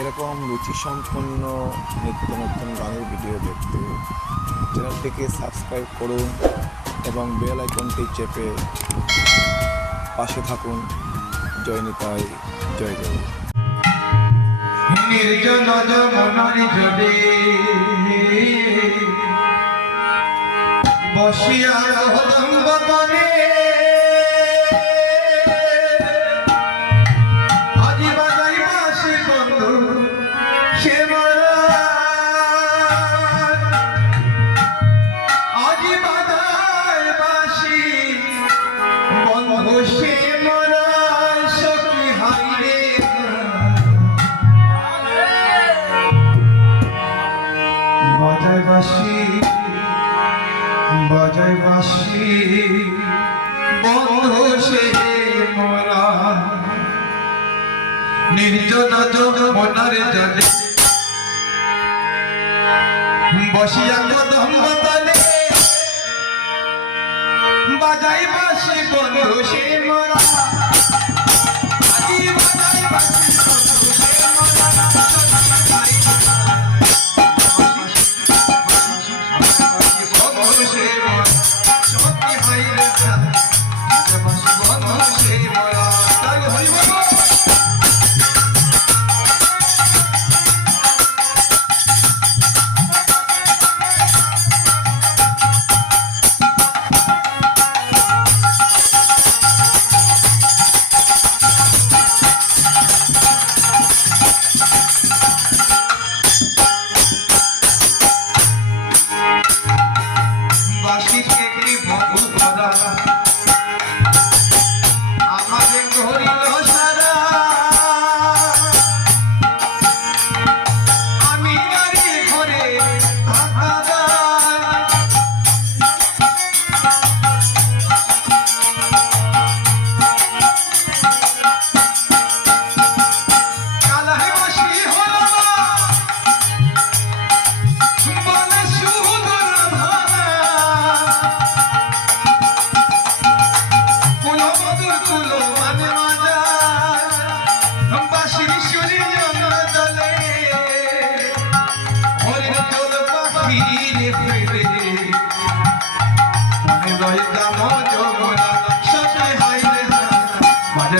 এরকম রুচিসম্পন্ন নিত্য নতুন গানের ভিডিও দেখতে, চ্যানেলটিকে সাবস্ক্রাইব করুন এবং বেল আইকনটি চেপে পাশে থাকুন। জয় নিতাই, জয় জয়। নির্জন বসিয়া কদম্ব বাসি বন্ধু সে মরা। নির্জন মনারে জানে। বসিয়া কদম বাজাই বাসি বন্ধু সে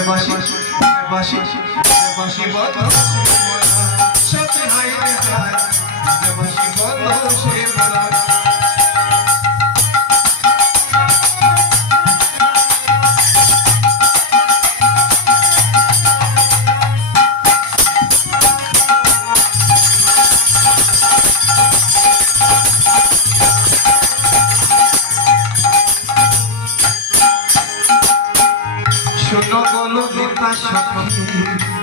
বাসি বাসি বাসি বন্ধ সবে হাই রে মাঝে বাসি বন্ধ সে বলা নেতা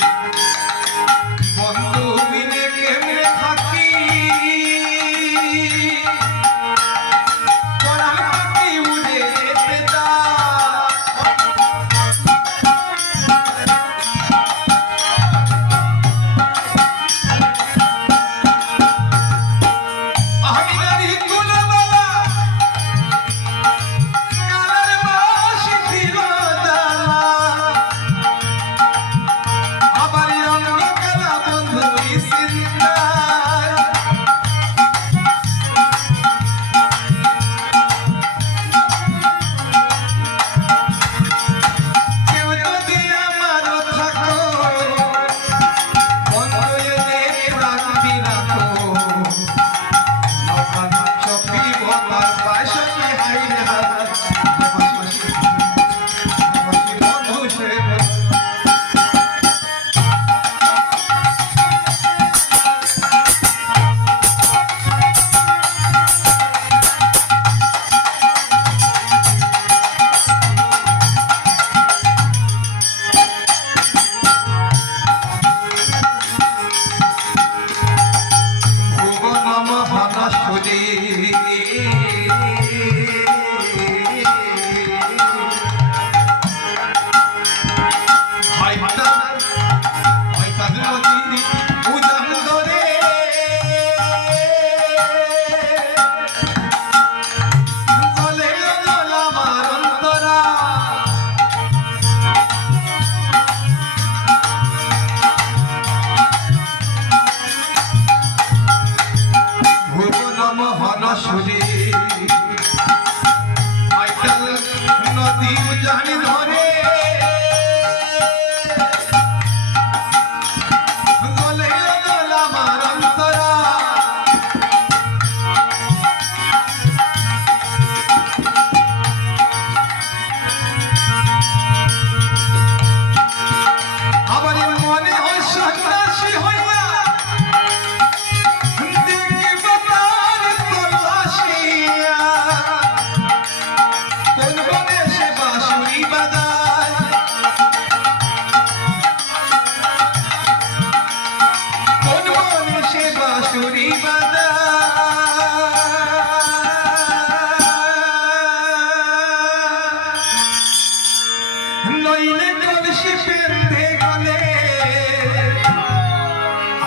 নইলে কলসি পেন্দে গলে।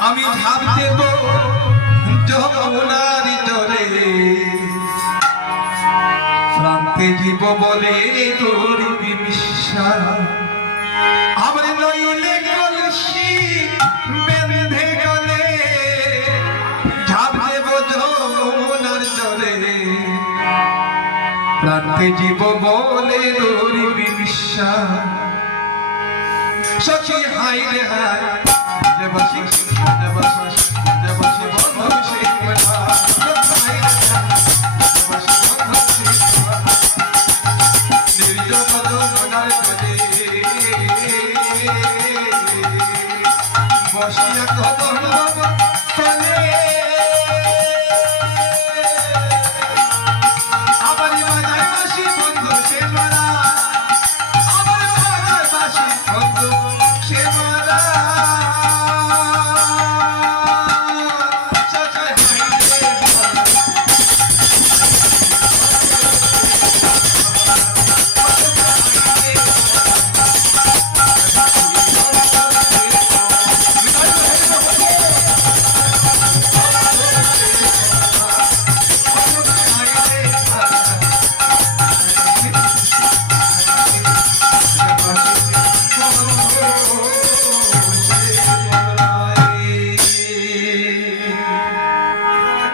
আমি ভাব দেব যমুনার জলে। প্রান্তে জীব বলে তোর বিশ্বাস আমার নইলে প্রান্তে জীব বলে তোর বিশ্বাস সখী হাই রে হাই